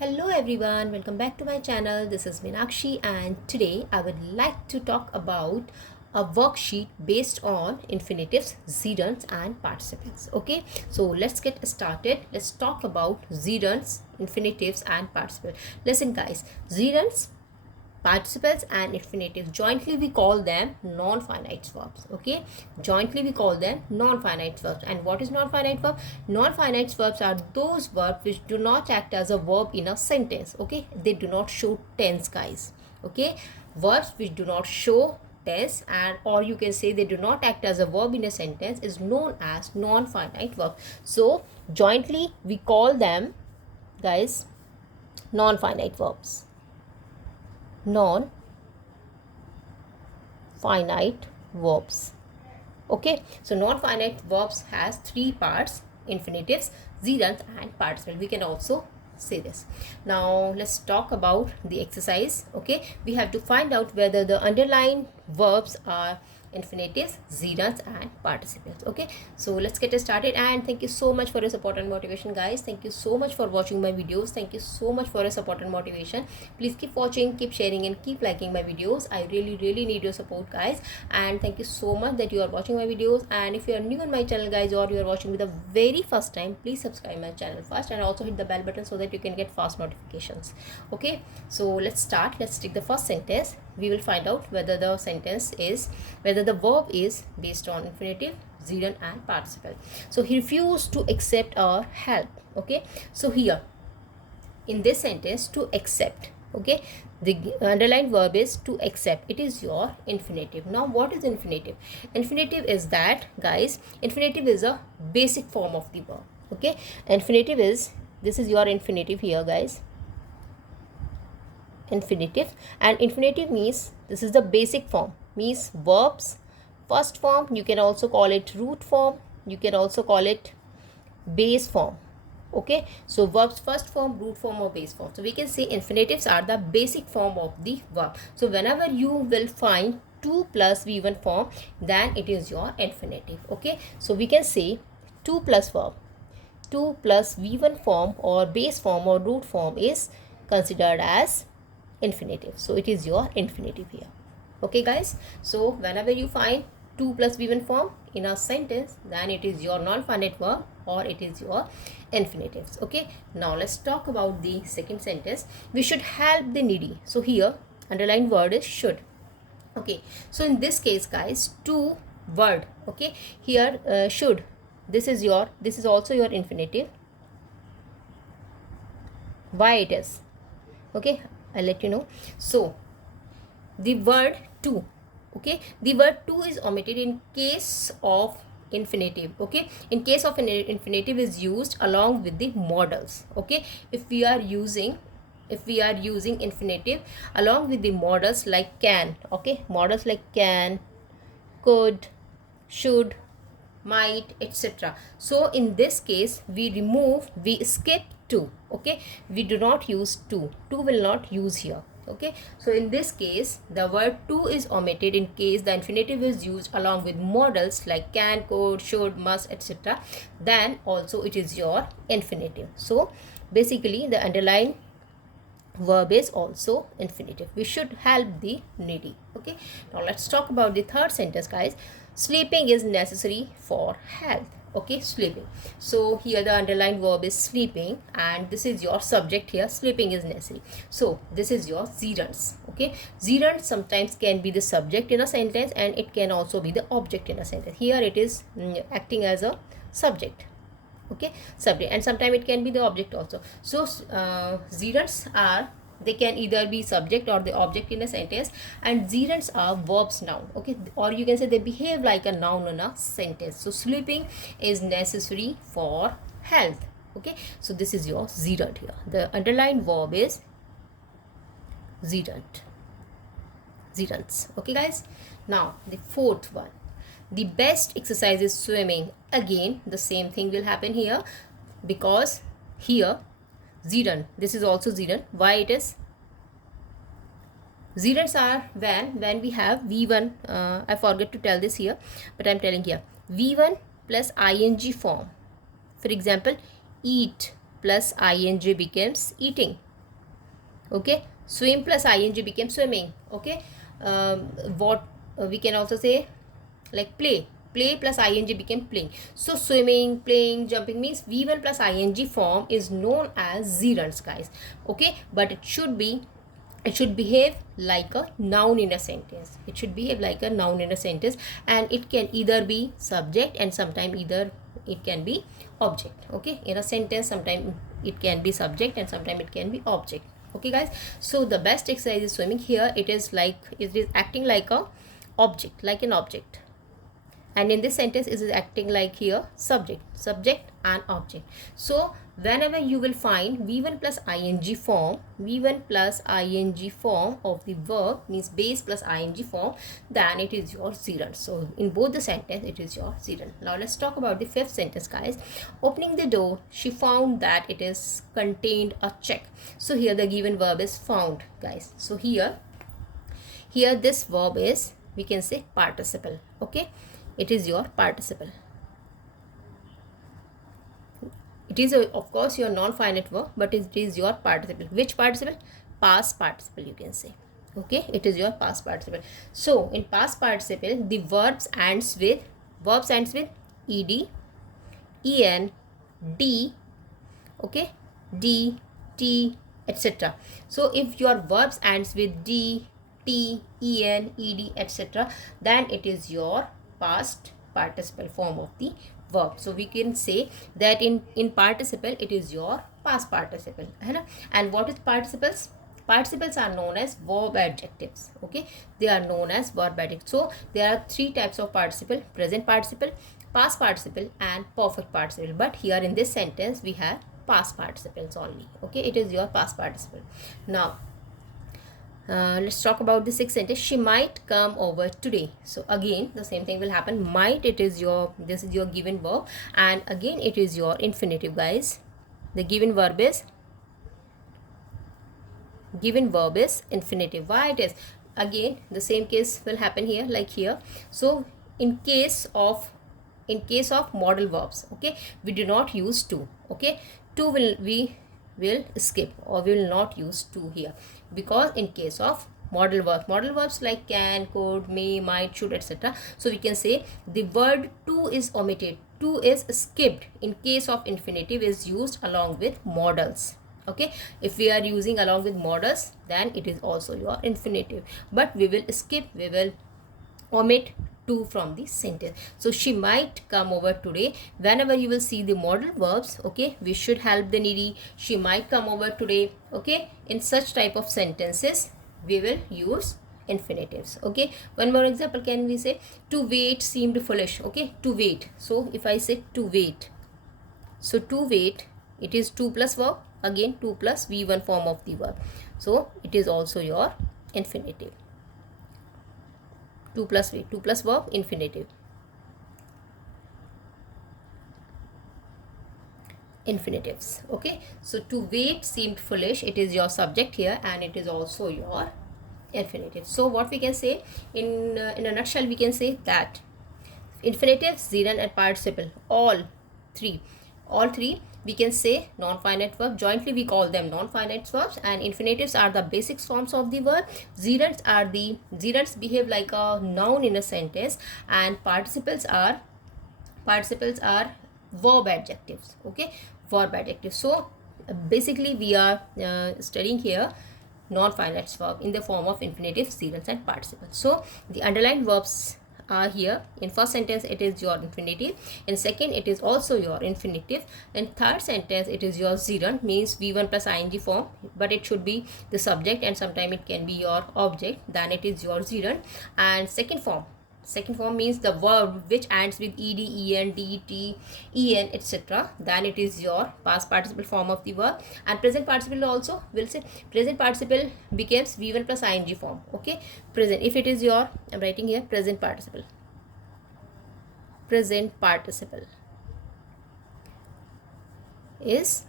Hello everyone, welcome back to my channel. This is Meenakshi and today I would like to talk about a worksheet based on infinitives, gerunds and participles. Okay, so let's get started. Let's talk about gerunds, infinitives and participles. Listen guys, gerunds, participles and infinitives, jointly we call them non-finite verbs. Okay, jointly we call them non-finite verbs. And what is non-finite verb? Non-finite verbs are those verbs which do not act as a verb in a sentence. Okay, they do not show tense guys. Okay, verbs which do not show tense, and or you can say they do not act as a verb in a sentence, is known as non-finite verb. So jointly we call them guys non-finite verbs. Non-finite verbs. Okay, so non-finite verbs has three parts: infinitives, gerunds and participles. We can also say this. Now let's talk about the exercise. Okay, we have to find out whether the underlying verbs are infinitives, gerunds and participles. Okay, so let's get started, and thank you so much for your support and motivation guys. Thank you so much for watching my videos. Thank you so much for your support and motivation. Please keep watching, keep sharing and keep liking my videos. I really need your support guys, and thank you so much that you are watching my videos. And if you are new on my channel guys, or you are watching with the very first time, please subscribe my channel first and also hit the bell button so that you can get fast notifications. Okay, so let's start. Let's take the first sentence. We will find out whether the verb is based on infinitive, gerund and participle. So he refused to accept our help. Okay, so here in this sentence, to accept, okay, the underlined verb is to accept. It is your infinitive. Now what is infinitive? Infinitive is that guys, infinitive is a basic form of the verb. Okay, infinitive is, this is your infinitive here guys, infinitive. And infinitive means this is the basic form, means verbs first form. You can also call it root form, you can also call it base form. Okay, so verbs first form, root form or base form. So we can say infinitives are the basic form of the verb. So whenever you will find 2 plus v1 form, then it is your infinitive. Okay, so we can say 2 plus verb, 2 plus v1 form or base form or root form is considered as infinitive. So it is your infinitive here. Okay guys, so whenever you find 2 plus v1 form in a sentence, then it is your non-finite verb or it is your infinitives. Okay, now let's talk about the second sentence. We should help the needy. So here underlined word is should. Okay, so in this case guys, to word. Okay, here should, this is also your infinitive. Why it is? Okay, I'll let you know. So the word to, okay, the word to is omitted in case of infinitive. Okay, in case of an infinitive is used along with the modals. Okay, if we are using infinitive along with the modals like can, okay, modals like can, could, should, might, etc. So in this case we skip to. Okay, we do not use to will not use here. Okay, so in this case the word to is omitted in case the infinitive is used along with modals like can, could, should, must, etc. Then also it is your infinitive. So basically the underlying verb is also infinitive. We should help the needy. Okay, now let's talk about the third sentence guys. Sleeping is necessary for health. Okay, sleeping. So here the underlined verb is sleeping and this is your subject here. Sleeping is necessary. So this is your gerunds. Okay, gerunds sometimes can be the subject in a sentence and it can also be the object in a sentence. Here it is acting as a subject. Okay, subject, and sometimes it can be the object also. So gerunds are, they can either be subject or the object in a sentence, and gerunds are verbs noun. Okay, or you can say they behave like a noun in a sentence. So sleeping is necessary for health. Okay, so this is your gerund here. The underlined verb is gerund, gerunds. Okay guys, now the fourth one. The best exercise is swimming. Again the same thing will happen here, because here gerund, this is also gerund. Why it is? Gerunds are when we have v1, I forget to tell this here, but I'm telling here, v1 plus ing form. For example, eat plus ing becomes eating. Okay, swim plus ing became swimming. Okay, what we can also say, like play plus ing became playing. So swimming, playing, jumping means v1 plus ing form is known as gerunds, guys. Okay, but it should behave like a noun in a sentence. It should behave like a noun in a sentence, and it can either be subject and sometime either it can be object. Okay, in a sentence sometime it can be subject and sometime it can be object. Okay, guys, so the best exercise is swimming. Here it is acting like a object, like an object, and in this sentence it is acting like here subject and object. So whenever you will find v1 plus ing form of the verb, means base plus ing form, then it is your gerund. So in both the sentence it is your gerund. Now let's talk about the fifth sentence, guys. Opening the door, she found that it is contained a check. So here the given verb is found, guys. So here this verb is, we can say, participle. Okay, it is your participle. It is of course your non-finite verb, but it is your participle. Which participle? Past participle, you can say. Okay, it is your past participle. So in past participle the verbs ends with ed, en, d, okay, d, t, etc. So if your verbs ends with d, t, en, ed, etc., then it is your past participle form of the verb. So we can say that in participle it is your past participle, है ना? And what is participles? Participles are known as verb adjectives. Okay, they are known as verb adjectives. So there are three types of participle: present participle, past participle, and perfect participle. But here in this sentence we have past participles only. Okay, it is your past participle. Now let's talk about the sixth sentence. She might come over today. So again the same thing will happen. Might, this is your given verb, and again it is your infinitive, guys. The given verb is infinitive. Why it is? Again the same case will happen here, like here. So in case of model verbs, okay, we do not use to. Okay, to we will skip, or we will not use to here, because in case of model verbs like can, could, may, might, should, etc., so we can say the word to is omitted, to is skipped in case of infinitive is used along with models. Okay, if we are using along with models, then it is also your infinitive, but we will omit to from the sentence. So she might come over today. Whenever you will see the modal verbs, okay, we should help the needy. She might come over today. Okay, in such type of sentences we will use infinitives. Okay, one more example can we say, to wait seemed foolish. Okay, to wait. So if I say to wait, so to wait, it is to plus verb, again to plus v1 form of the verb, so it is also your infinitive. To plus verb, infinitive. Infinitives. Okay, so to wait seemed foolish, it is your subject here, and it is also your infinitive. So what we can say in a nutshell, we can say that infinitives, gerund, and participle, all three we can say non-finite verb. Jointly we call them non-finite verbs, and infinitives are the basic forms of the verb. Gerunds behave like a noun in a sentence, and participles are verb adjectives. Okay, verb adjectives. So basically we are studying here non-finite verb in the form of infinitives, gerunds, and participles. So the underlined verbs are here. In first sentence it is your infinitive, in second it is also your infinitive, in third sentence it is your gerund, means v1 plus ing form, but it should be the subject and sometime it can be your object, then it is your gerund. And second form means the verb which ends with ed, en, d, t, en, etc., then it is your past participle form of the verb. And present participle also will say, present participle becomes v1 plus ing form. Okay, present, if it is your, I'm writing here present participle is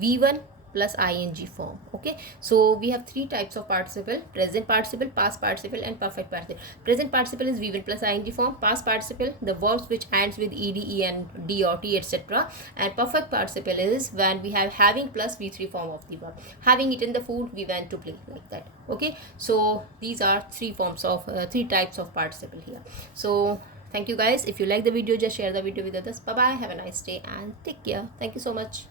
v1 plus ing form. Okay, so we have three types of participle: present participle, past participle, and perfect participle. Present participle is V1 plus ing form. Past participle, the verbs which ends with ed, en, d or t, etc. And perfect participle is when we have having plus V3 form of the verb. Having eaten the food, we went to play, like that. Okay, so these are three forms of three types of participle here. So thank you guys. If you like the video, just share the video with others. Bye bye, have a nice day and take care. Thank you so much.